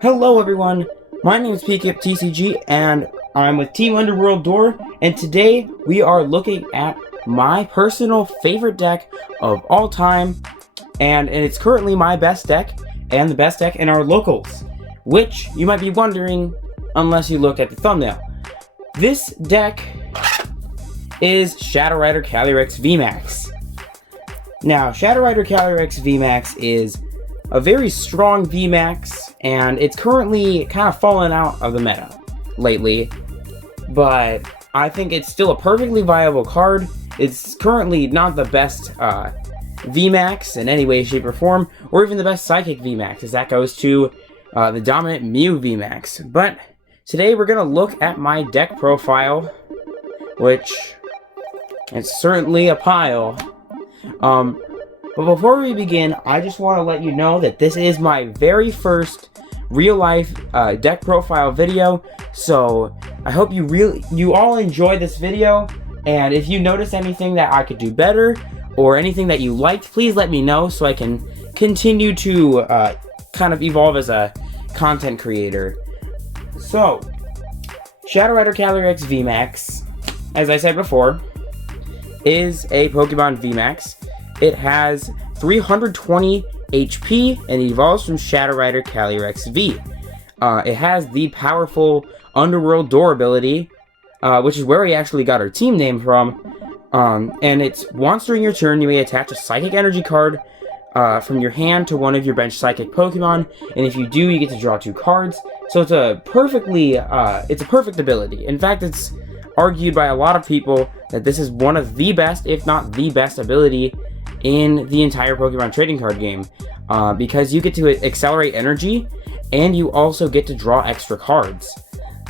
Hello everyone, my name is PTCG and I'm with Team Underworld Door, and today we are looking at my personal favorite deck of all time, and it's currently my best deck and the best deck in our locals, which you might be wondering unless you look at the thumbnail. This deck is Shadow Rider Calyrex VMAX. Now, Shadow Rider Calyrex VMAX is a very strong VMAX, and it's currently kind of fallen out of the meta lately, but I think it's still a perfectly viable card. It's currently not the best VMAX in any way, shape, or form, or even the best Psychic VMAX, as that goes to the dominant Mew VMAX. But today we're going to look at my deck profile, which is certainly a pile. But before we begin, I just want to let you know that this is my very first real-life deck profile video, so I hope you all enjoy this video, and if you notice anything that I could do better, or anything that you liked, please let me know so I can continue to kind of evolve as a content creator. So, Shadow Rider Calyrex VMAX, as I said before, is a Pokemon VMAX. It has 320 HP and evolves from Shadow Rider Calyrex V. It has the powerful Underworld Door ability, which is where we actually got our team name from. And it's once during your turn, you may attach a Psychic Energy card from your hand to one of your bench Psychic Pokemon, and if you do, you get to draw 2 cards. So it's a perfect ability. In fact, it's argued by a lot of people that this is one of the best, if not the best ability in the entire Pokemon trading card game, because you get to accelerate energy, and you also get to draw extra cards.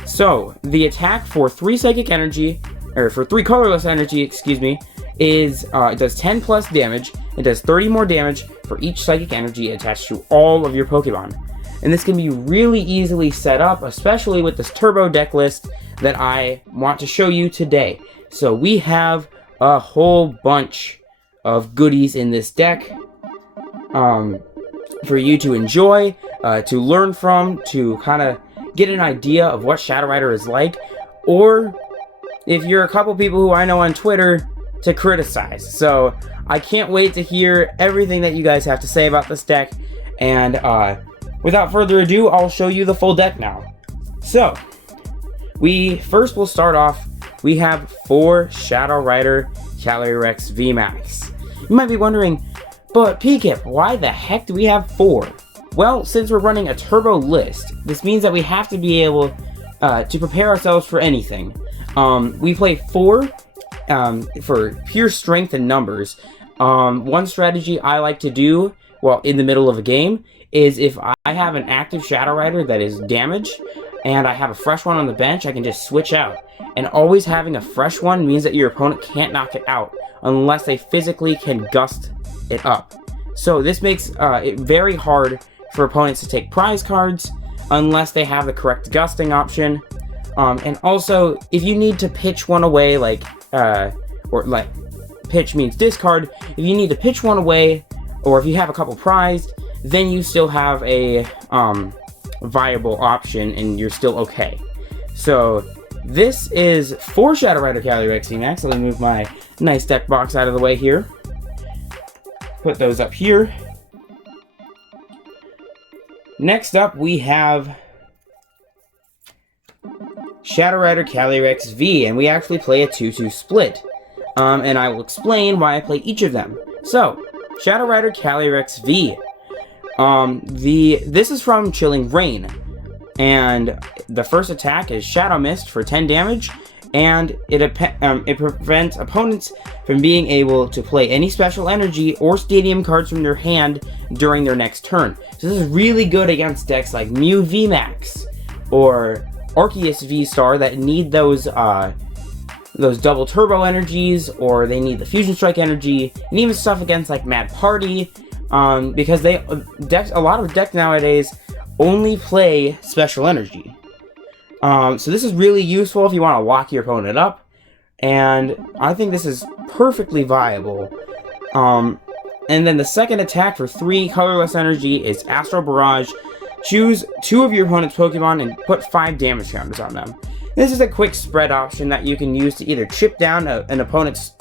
So, the attack for 3 Psychic Energy, or for 3 colorless energy, excuse me, is, it does 10 plus damage. It does 30 more damage for each Psychic Energy attached to all of your Pokemon. And this can be really easily set up, especially with this turbo deck list that I want to show you today. So we have a whole bunch of goodies in this deck for you to enjoy, to learn from, to kind of get an idea of what Shadow Rider is like, or if you're a couple people who I know on Twitter, to criticize. So I can't wait to hear everything that you guys have to say about this deck, and without further ado, I'll show you the full deck now. So we first will start off, we have 4 Shadow Rider Calyrex VMAX. You might be wondering, but PKip, why the heck do we have 4? Well, since we're running a turbo list, this means that we have to be able to prepare ourselves for anything. We play 4 for pure strength and numbers. One strategy I like to do, well, in the middle of a game, is if I have an active Shadow Rider that is damaged, and I have a fresh one on the bench, I can just switch out. And always having a fresh one means that your opponent can't knock it out, unless they physically can gust it up. So this makes it very hard for opponents to take prize cards, unless they have the correct gusting option. And also, if you need to pitch one away, pitch means discard, if you need to pitch one away, or if you have a couple prized, then you still have a viable option, and you're still okay. So this is 4 Shadow Rider Calyrex VMAX. Let me move my nice deck box out of the way here. Put those up here. Next up, we have Shadow Rider Calyrex V, and we actually play a 2-2 split. And I will explain why I play each of them. So, Shadow Rider Calyrex V. This is from Chilling Reign, and the first attack is Shadow Mist for 10 damage, and it prevents opponents from being able to play any special energy or stadium cards from their hand during their next turn. So this is really good against decks like Mew VMAX or Arceus V-Star that need those double turbo energies, or they need the Fusion Strike energy, and even stuff against like Mad Party, because a lot of decks nowadays only play special energy. So this is really useful if you want to lock your opponent up. and I think this is perfectly viable. And then the second attack for 3 colorless energy is Astral Barrage. Choose 2 of your opponent's Pokemon and put 5 damage counters on them. This is a quick spread option that you can use to either chip down an opponent's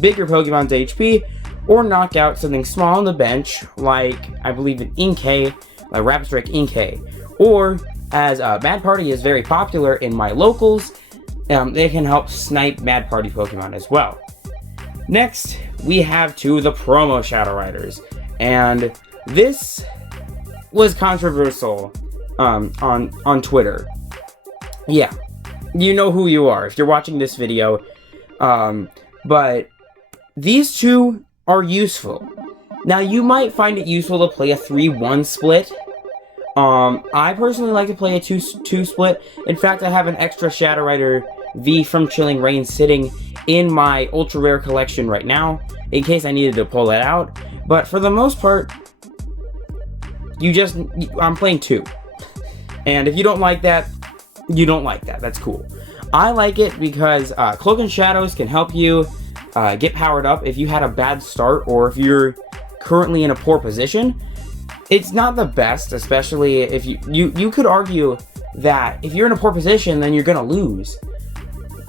bigger Pokemon's HP, or knock out something small on the bench, like, I believe, an Inkay, like Rapid Strike Inkay. Or, as Mad Party is very popular in my locals, they can help snipe Mad Party Pokemon as well. Next, we have 2 of the promo Shadow Riders, and this was controversial on Twitter. Yeah, you know who you are if you're watching this video, but these 2 are useful. Now, you might find it useful to play a 3-1 split. I personally like to play a 2 split. In fact, I have an extra Shadow Rider V from Chilling Reign sitting in my ultra rare collection right now, in case I needed to pull that out. But for the most part, I'm playing 2. And if you don't like that, you don't like that. That's cool. I like it because Cloak and Shadows can help you get powered up if you had a bad start, or if you're currently in a poor position. It's not the best, especially if you could argue that if you're in a poor position, then you're gonna lose.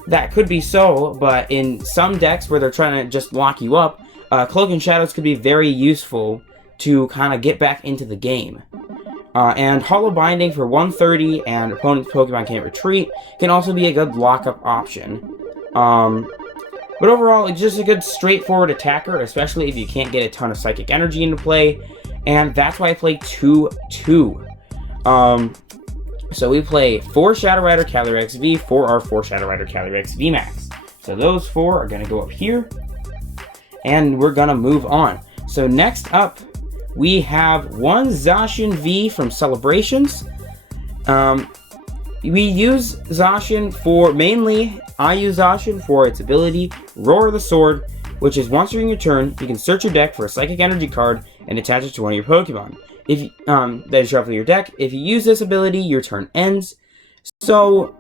That could be so, but in some decks where they're trying to just lock you up, Cloak and Shadows could be very useful to kind of get back into the game. And Hollow Binding for 130 and opponent's Pokemon can't retreat can also be a good lockup option. But overall, it's just a good straightforward attacker, especially if you can't get a ton of Psychic Energy into play. And that's why I play 2-2. So we play 4 Shadow Rider Calyrex V for our 4 Shadow Rider Calyrex VMAX. So those 4 are going to go up here. And we're going to move on. So next up, we have 1 Zacian V from Celebrations. We use Zacian for, mainly, I use Zacian for its ability, Roar the Sword, which is once during your turn, you can search your deck for a Psychic Energy card and attach it to one of your Pokemon. If that is shuffle your deck. If you use this ability, your turn ends. So,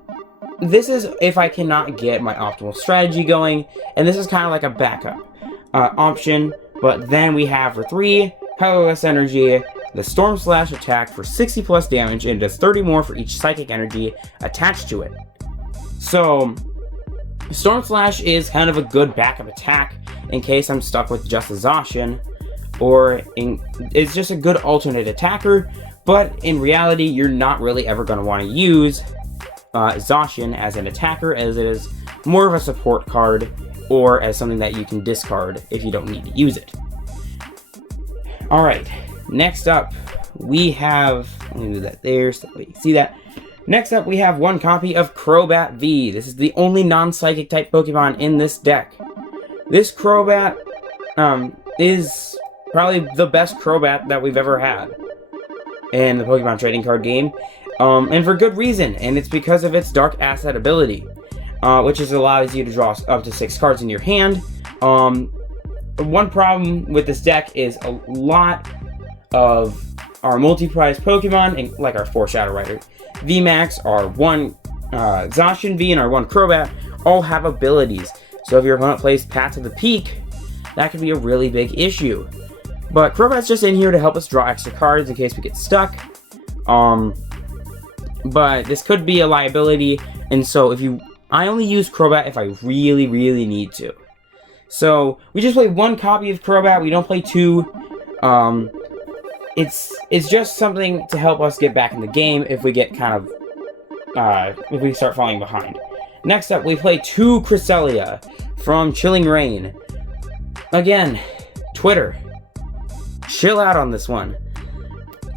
this is if I cannot get my optimal strategy going, and this is kind of like a backup option. But then we have for 3 colorless energy, the Storm Slash attack for 60 plus damage, and does 30 more for each Psychic Energy attached to it. So, Storm Slash is kind of a good backup attack in case I'm stuck with just a Zacian, or it's just a good alternate attacker, but in reality, you're not really ever going to want to use Zacian as an attacker, as it is more of a support card, or as something that you can discard if you don't need to use it. Alright, next up, we have, let me move that there so you can see that. Next up, we have 1 copy of Crobat V. This is the only non-psychic type Pokemon in this deck. This Crobat is probably the best Crobat that we've ever had in the Pokemon trading card game. And for good reason, and it's because of its Dark Asset ability, which allows you to draw up to 6 cards in your hand. One problem with this deck is a lot of our multi-prize Pokemon, and like our 4 Shadow Rider VMAX, our 1 Zacian V, and our 1 Crobat, all have abilities. So if your opponent plays Path to the Peak, that could be a really big issue. But Crobat's just in here to help us draw extra cards in case we get stuck. But this could be a liability, and so I only use Crobat if I really, really need to. So we just play 1 copy of Crobat. We don't play 2. It's just something to help us get back in the game if we get kind of if we start falling behind. Next up, we play 2 Cresselia from Chilling Reign. Again, Twitter, chill out on this one.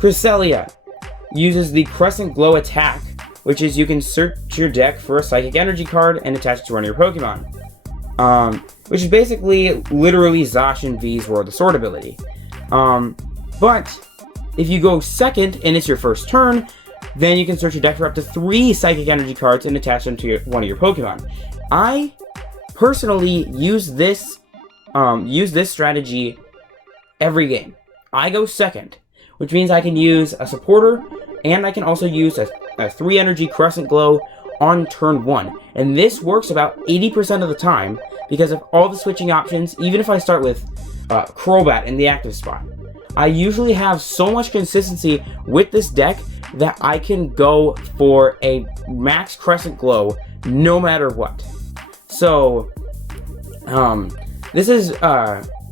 Cresselia uses the Crescent Glow attack, which is you can search your deck for a Psychic Energy card and attach it to one of your Pokemon. Which is basically literally Zacian V's Roar the Sword ability. But if you go second and it's your first turn, then you can search your deck for up to 3 Psychic Energy cards and attach them to one of your Pokemon. I personally use this strategy every game. I go second, which means I can use a supporter, and I can also use a 3 energy Crescent Glow, on turn 1. And this works about 80% of the time because of all the switching options. Even if I start with Crobat in the active spot, I usually have so much consistency with this deck that I can go for a max Crescent Glow no matter what. So, this is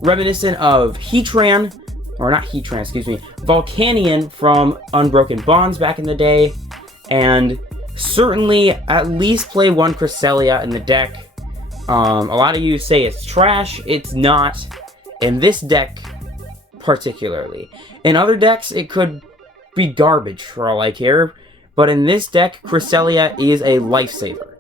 reminiscent of Heatran, or not Heatran, excuse me, Volcanion from Unbroken Bonds back in the day, and certainly at least play one Cresselia in the deck. A lot of you say it's trash. It's not in this deck particularly. In other decks, it could be garbage for all I care, but in this deck, Cresselia is a lifesaver.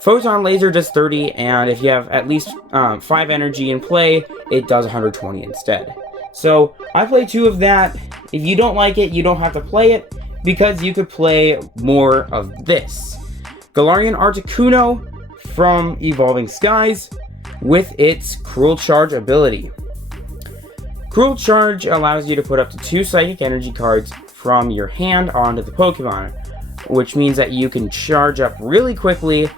Photon Laser does 30, and if you have at least 5 energy in play, it does 120 instead. So, I play 2 of that. If you don't like it, you don't have to play it, because you could play more of this. Galarian Articuno from Evolving Skies with its Cruel Charge ability. Cruel Charge allows you to put up to 2 Psychic Energy cards from your hand onto the Pokemon, which means that you can charge up really quickly.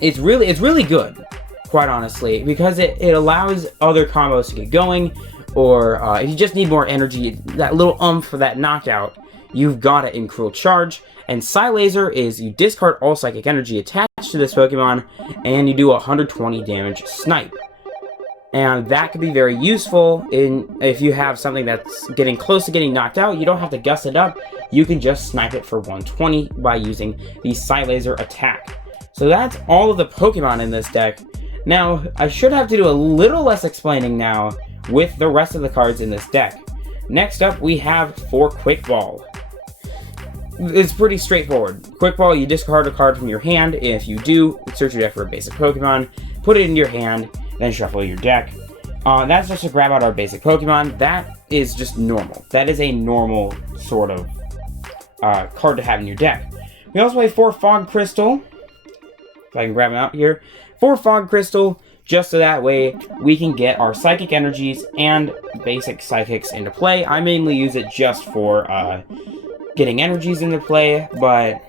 It's really good, quite honestly, because it allows other combos to get going, or if you just need more energy, that little oomph for that knockout, you've got it in Cruel Charge. And Psylaser is you discard all Psychic Energy attached to this Pokemon, and you do 120 damage snipe. And that could be very useful if you have something that's getting close to getting knocked out. You don't have to gust it up. You can just snipe it for 120 by using the Psylaser attack. So that's all of the Pokemon in this deck. Now, I should have to do a little less explaining now with the rest of the cards in this deck. Next up, we have for Quick Ball. It's pretty straightforward. Quick Ball, you discard a card from your hand. If you do, search your deck for a basic Pokemon, put it in your hand, then shuffle your deck. That's just to grab out our basic Pokemon. That is just normal. That is a normal sort of card to have in your deck. We also play 4 Fog Crystal. If I can grab them out here. 4 Fog Crystal, just so that way we can get our Psychic Energies and basic Psychics into play. I mainly use it just for getting energies into play, but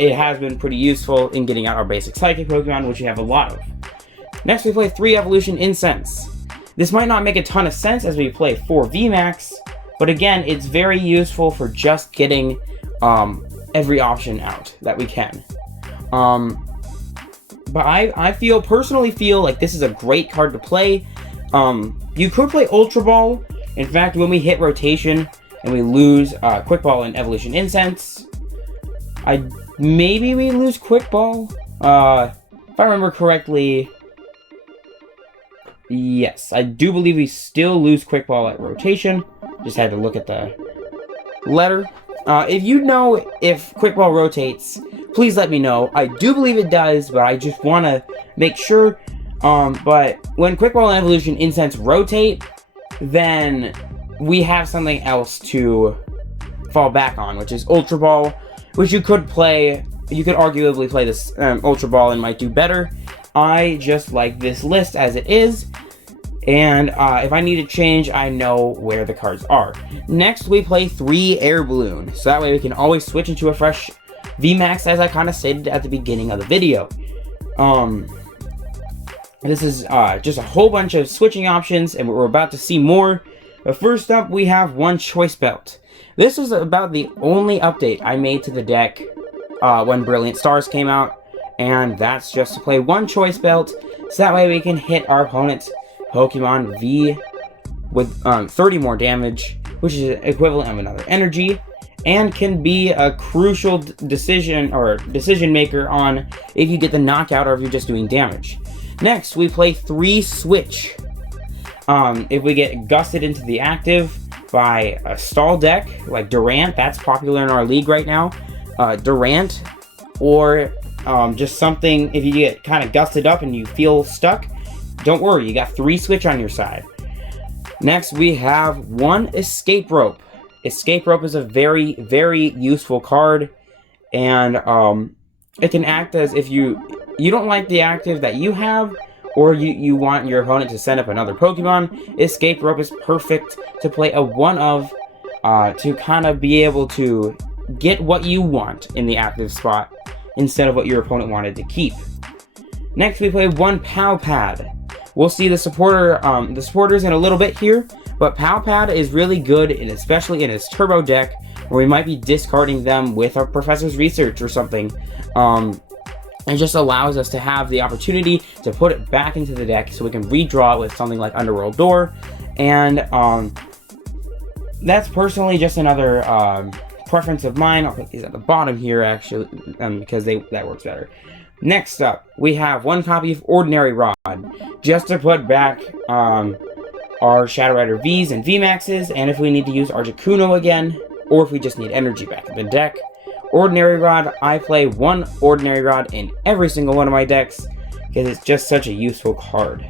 it has been pretty useful in getting out our basic Psychic Pokemon, which we have a lot of. Next, we play 3 Evolution Incense. This might not make a ton of sense as we play 4 VMAX, but again, it's very useful for just getting every option out that we can. But I personally feel like this is a great card to play. You could play Ultra Ball. In fact, when we hit rotation and we lose Quick Ball and Evolution Incense, maybe we lose Quick Ball. If I remember correctly, yes, I do believe we still lose Quick Ball at rotation. Just had to look at the letter. If you know if Quick Ball rotates, please let me know. I do believe it does, but I just want to make sure. But when Quick Ball and Evolution Incense rotate, then we have something else to fall back on, which is Ultra Ball, which you could play. You could arguably play this Ultra Ball and might do better. I just like this list as it is, and if I need to change, I know where the cards are. Next, we play 3 Air Balloon, so that way we can always switch into a fresh VMAX, as I kind of stated at the beginning of the video. This is just a whole bunch of switching options, and we're about to see more. But first up, we have 1 Choice Belt. This is about the only update I made to the deck when Brilliant Stars came out, and that's just to play 1 Choice Belt, so that way we can hit our opponent's Pokemon V with 30 more damage, which is equivalent of another energy, and can be a crucial decision maker on if you get the knockout or if you're just doing damage. Next, we play 3 Switch. If we get gusted into the active by a stall deck like Durant, that's popular in our league right now. Durant, or just something, if you get kind of gusted up and you feel stuck, don't worry, you got 3 Switch on your side. Next, we have 1 Escape Rope. Escape Rope is a very, very useful card, and it can act as if you don't like the active that you have, or you want your opponent to send up another Pokemon. Escape Rope is perfect to play a one-of, to kind of be able to get what you want in the active spot instead of what your opponent wanted to keep. Next, we play one Pal Pad. We'll see the supporters in a little bit here, but Pal Pad is really good, especially in his turbo deck, where we might be discarding them with our Professor's Research or something. It just allows us to have the opportunity to put it back into the deck so we can redraw it with something like Underworld Door. And that's personally just another preference of mine. I'll put these at the bottom here, actually, because that works better. Next up, we have one copy of Ordinary Rod, just to put back our Shadow Rider Vs and VMAXs, and if we need to use Articuno again, or if we just need energy back in the deck. Ordinary Rod, I play one Ordinary Rod in every single one of my decks, because it's just such a useful card.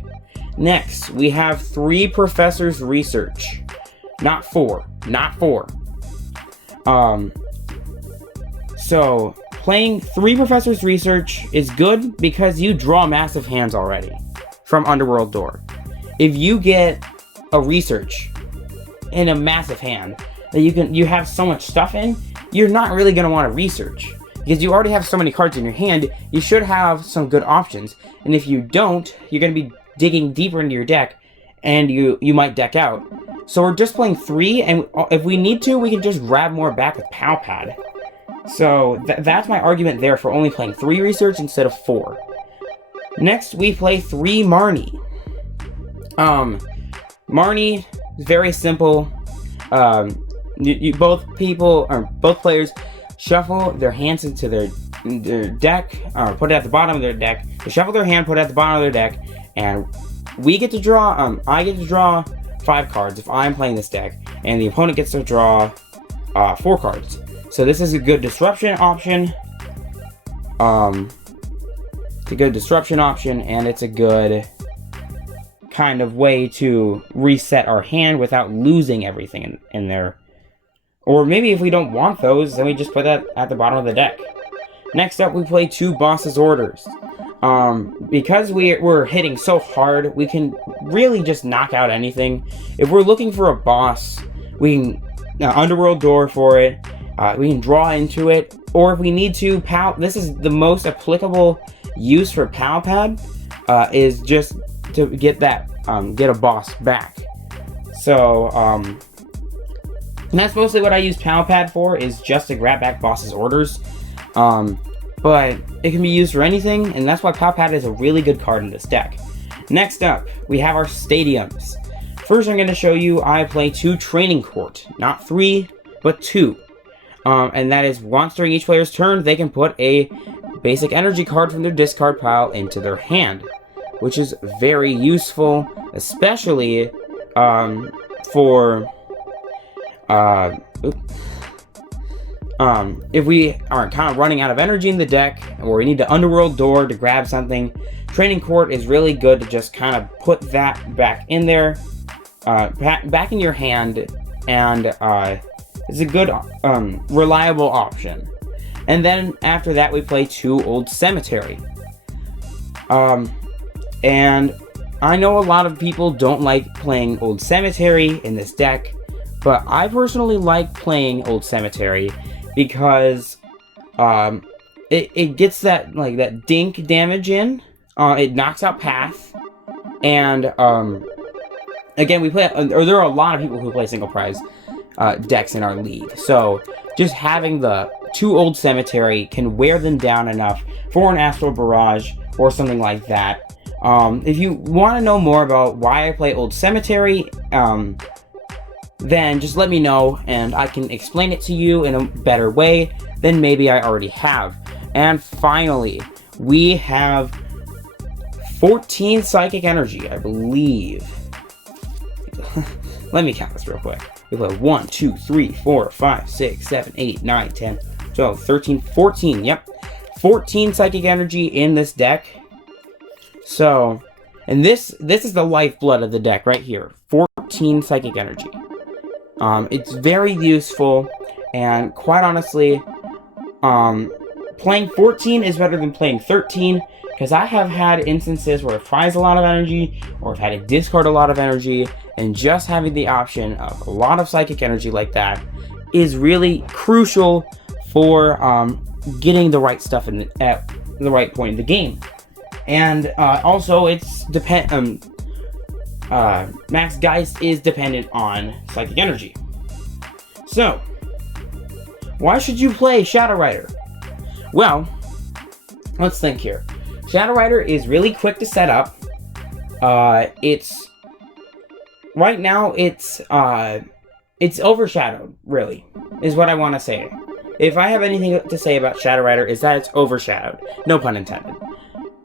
Next, we have 3 Professor's Research. Not 4. Not 4. So, playing 3 Professor's Research is good because you draw massive hands already from Underworld Door. If you get a Research in a massive hand that you have so much stuff in, you're not really going to want to research. Because you already have so many cards in your hand, you should have some good options. And if you don't, you're going to be digging deeper into your deck, and you might deck out. So we're just playing 3, and if we need to, we can just grab more back with Pal Pad. So that's my argument there for only playing 3 research instead of 4. Next, we play 3 Marnie. Marnie is very simple. Both players shuffle their hands into their deck, or put it at the bottom of their deck. They shuffle their hand, put it at the bottom of their deck, and we get to draw. I get to draw 5 cards if I'm playing this deck, and the opponent gets to draw 4 cards. So this is a good disruption option. It's a good disruption option, and it's a good kind of way to reset our hand without losing everything in there. Or maybe if we don't want those, then we just put that at the bottom of the deck. Next up, we play 2 Boss's Orders. Because we're hitting so hard, we can really just knock out anything. If we're looking for a boss, we can Underworld Door for it. We can draw into it. Or if we need to, this is the most applicable use for Pal Pad, is just to get a boss back. So, and that's mostly what I use Pal Pad for, is just to grab back Boss's Orders. But it can be used for anything, and that's why Pal Pad is a really good card in this deck. Next up, we have our Stadiums. First, I'm going to show you I play 2 Training Court. Not 3, but 2. And that is, once during each player's turn, they can put a basic energy card from their discard pile into their hand, which is very useful, especially if we are kind of running out of energy in the deck, or we need to Underworld Door to grab something. Training Court is really good to just kind of put that back in there, back in your hand, and it's a good, reliable option. And then after that, we play 2 Old Cemetery. And I know a lot of people don't like playing Old Cemetery in this deck, but I personally like playing Old Cemetery because it gets that dink damage in. It knocks out Path, and again, we play, or there are a lot of people who play single prize decks in our league. So just having the 2 Old Cemetery can wear them down enough for an Astral Barrage or something like that. If you want to know more about why I play Old Cemetery, then just let me know, and I can explain it to you in a better way than maybe I already have. And finally, we have 14 Psychic Energy, I believe. Let me count this real quick. We play 1, 2, 3, 4, 5, 6, 7, 8, 9, 10, 12, 13, 14. Yep. 14 Psychic Energy in this deck. So, and this is the lifeblood of the deck right here. 14 Psychic Energy. It's very useful, and quite honestly, playing 14 is better than playing 13, because I have had instances where I've prized a lot of energy, or I've had to discard a lot of energy, and just having the option of a lot of Psychic Energy like that is really crucial for getting the right stuff at the right point in the game. And also, it's Max Geist is dependent on Psychic Energy. So, why should you play Shadow Rider? Well, let's think here. Shadow Rider is really quick to set up. Right now it's overshadowed, really, is what I want to say. If I have anything to say about Shadow Rider, is that it's overshadowed. No pun intended.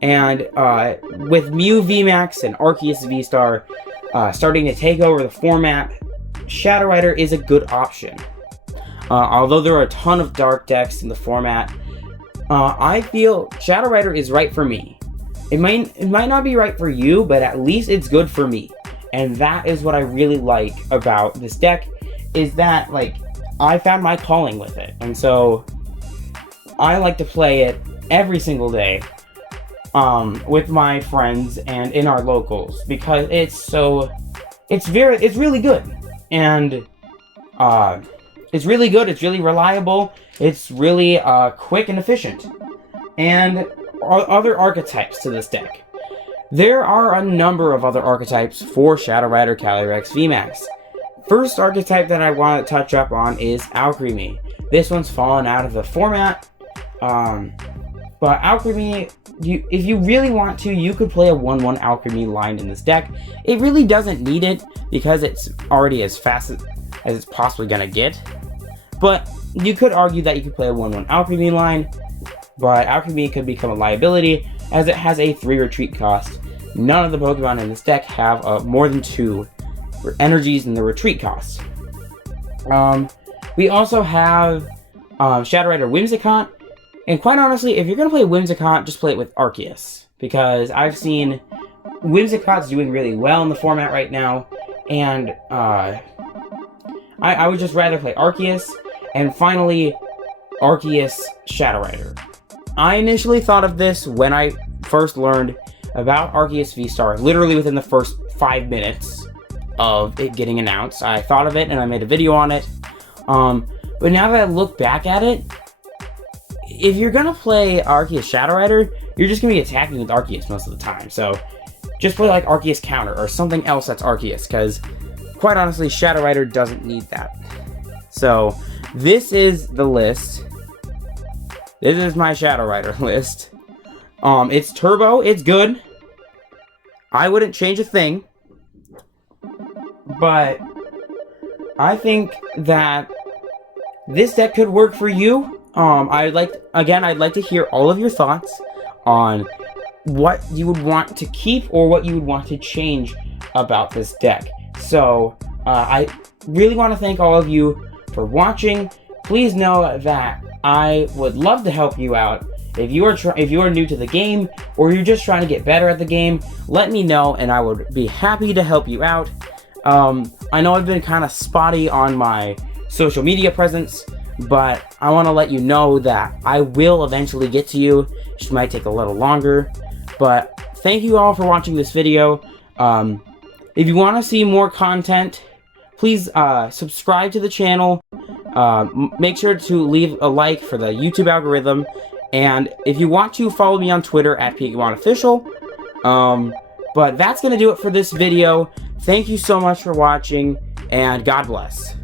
And with Mew VMAX and Arceus V-Star starting to take over the format, Shadow Rider is a good option. Although there are a ton of dark decks in the format, I feel Shadow Rider is right for me. It might not be right for you, but at least it's good for me. And that is what I really like about this deck, is that, like, I found my calling with it. And so I like to play it every single day with my friends and in our locals, because it's really good. And it's really good, it's really reliable, it's really quick and efficient. And other archetypes to this deck. There are a number of other archetypes for Shadow Rider Calyrex VMAX. First archetype that I want to touch up on is Alchemy. This one's fallen out of the format, but Alchemy, if you really want to, you could play a 1/1 Alchemy line in this deck. It really doesn't need it, because it's already as fast as it's possibly going to get. But you could argue that you could play a 1/1 Alchemy line, but Alchemy could become a liability, as it has a 3 retreat cost. None of the Pokemon in this deck have more than 2 energies in the retreat cost. We also have Shadow Rider Whimsicott, and quite honestly, if you're going to play Whimsicott, just play it with Arceus, because I've seen Whimsicott's doing really well in the format right now, and I would just rather play Arceus. And finally, Arceus Shadow Rider. I initially thought of this when I first learned about Arceus V-Star, literally within the first 5 minutes of it getting announced. I thought of it and I made a video on it. But now that I look back at it, if you're gonna play Arceus Shadow Rider, you're just gonna be attacking with Arceus most of the time. So just play like Arceus Counter or something else that's Arceus, because quite honestly, Shadow Rider doesn't need that. So this is the list. This is my Shadow Rider list. It's turbo, it's good. I wouldn't change a thing. But I think that this deck could work for you. I'd like to hear all of your thoughts on what you would want to keep or what you would want to change about this deck. So, I really want to thank all of you for watching. Please know that I would love to help you out. If you are new to the game, or you're just trying to get better at the game, let me know and I would be happy to help you out. I know I've been kind of spotty on my social media presence, but I want to let you know that I will eventually get to you. It just might take a little longer, but thank you all for watching this video. If you want to see more content, please subscribe to the channel. Make sure to leave a like for the YouTube algorithm, and if you want to, follow me on Twitter at Pokémon Official. But that's going to do it for this video. Thank you so much for watching, and God bless.